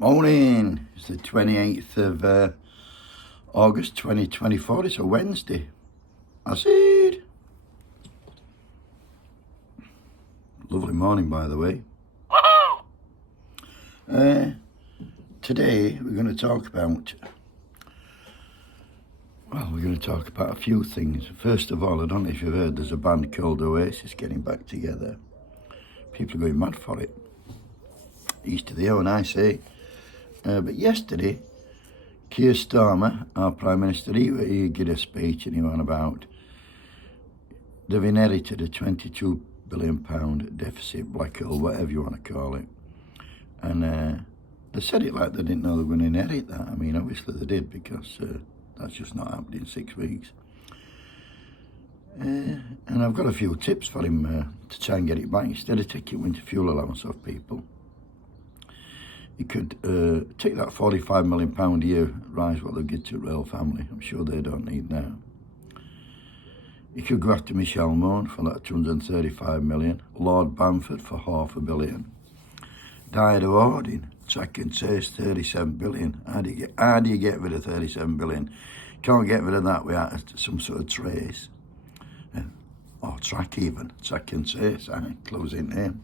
Morning, it's the 28th of August 2024, it's a Wednesday. I said. Lovely morning, by the way. Today we're going to talk about, a few things. First of all, I don't know if you've heard, there's a band called Oasis getting back together. People are going mad for it. East to the O, and I say. But yesterday, Keir Starmer, our Prime Minister, he gave a speech and he went about they've inherited a £22 billion deficit, black hole, whatever you want to call it. And they said it like they didn't know they were going to inherit that. I mean, obviously they did, because that's just not happened in 6 weeks. And I've got a few tips for him to try and get it back. Instead of taking winter fuel allowance off people, you could take that £45 million a year, rise what they give to Rail family. I'm sure they don't need now. You could go after Michelle Mone for that 235 million. Lord Bamford for £500 million. Died of hoarding, track and trace, 37 billion. How do you get rid of 37 billion? Can't get rid of that without some sort of trace. Or track even, track and trace, closing name.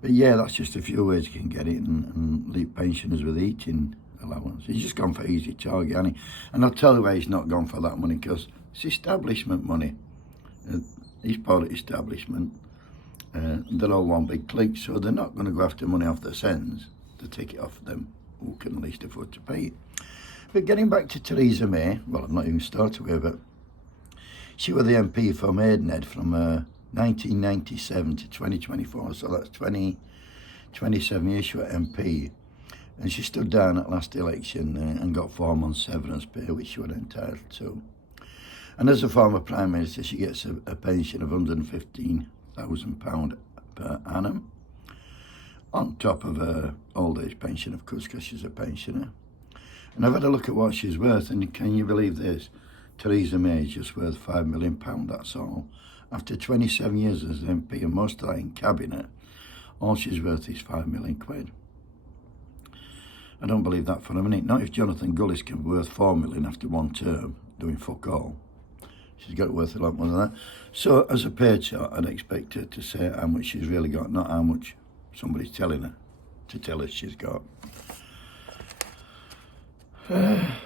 But yeah, that's just a few ways you can get it and leave pensioners with eating allowance. He's just gone for easy target, hasn't he? And I'll tell you why he's not gone for that money, because it's establishment money. He's part of the establishment. They're all one big clique, so they're not going to go after money off their sends to take it off them who can at least afford to pay it. But getting back to Theresa May, well, I've not even started with her, but she was the MP for Maidenhead from 1997 to 2024, so that's 27 years she was MP. And she stood down at last election and got 4 months severance pay, which she was entitled to. And as a former Prime Minister, she gets a pension of £115,000 per annum, on top of her old age pension, of course, because she's a pensioner. And I've had a look at what she's worth, and can you believe this? Theresa May is just worth £5 million, that's all. After 27 years as MP and most of that in cabinet, all she's worth is £5 million. I don't believe that for a minute. Not if Jonathan Gullis can be worth £4 million after one term, doing fuck all. She's got worth a lot more than that. So as a pay chart, I'd expect her to say how much she's really got, not how much somebody's telling her to tell her she's got. I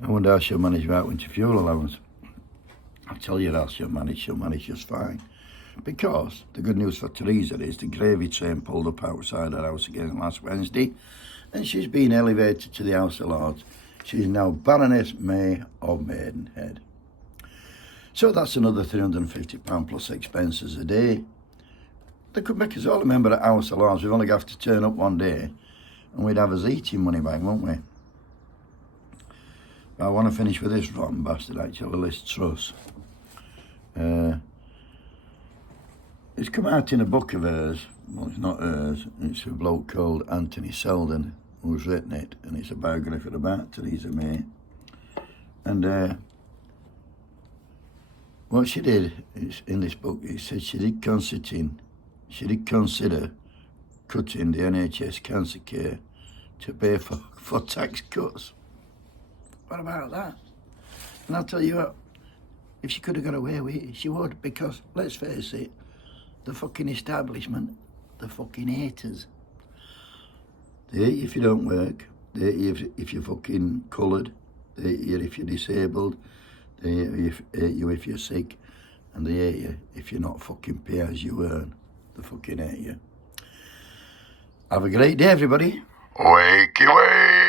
wonder how she'll manage without winter fuel allowance. I'll tell you how she'll manage just fine. Because the good news for Theresa is the gravy train pulled up outside her house again last Wednesday, and she's been elevated to the House of Lords. She's now Baroness May of Maidenhead. So that's another £350 plus expenses a day. They could make us all a member at House of Lords. We've only got to turn up one day, and we'd have us eating money back, won't we? But I want to finish with this rotten bastard, actually, Liz Truss. It's come out in a book of hers. Well, it's not hers. It's a bloke called Anthony Selden who's written it, and it's a biography about Theresa May. And what she did is, in this book, it said she did consider cutting the NHS cancer care to pay for tax cuts. What about that? And I'll tell you what, if she could have got away with it, she would, because, let's face it, the fucking establishment, the fucking haters. They hate you if you don't work, they hate you if you're fucking coloured, they hate you if you're disabled, they hate you if you're sick, and they hate you if you're not fucking pay as you earn. They fucking hate you. Have a great day, everybody. Wakey wake.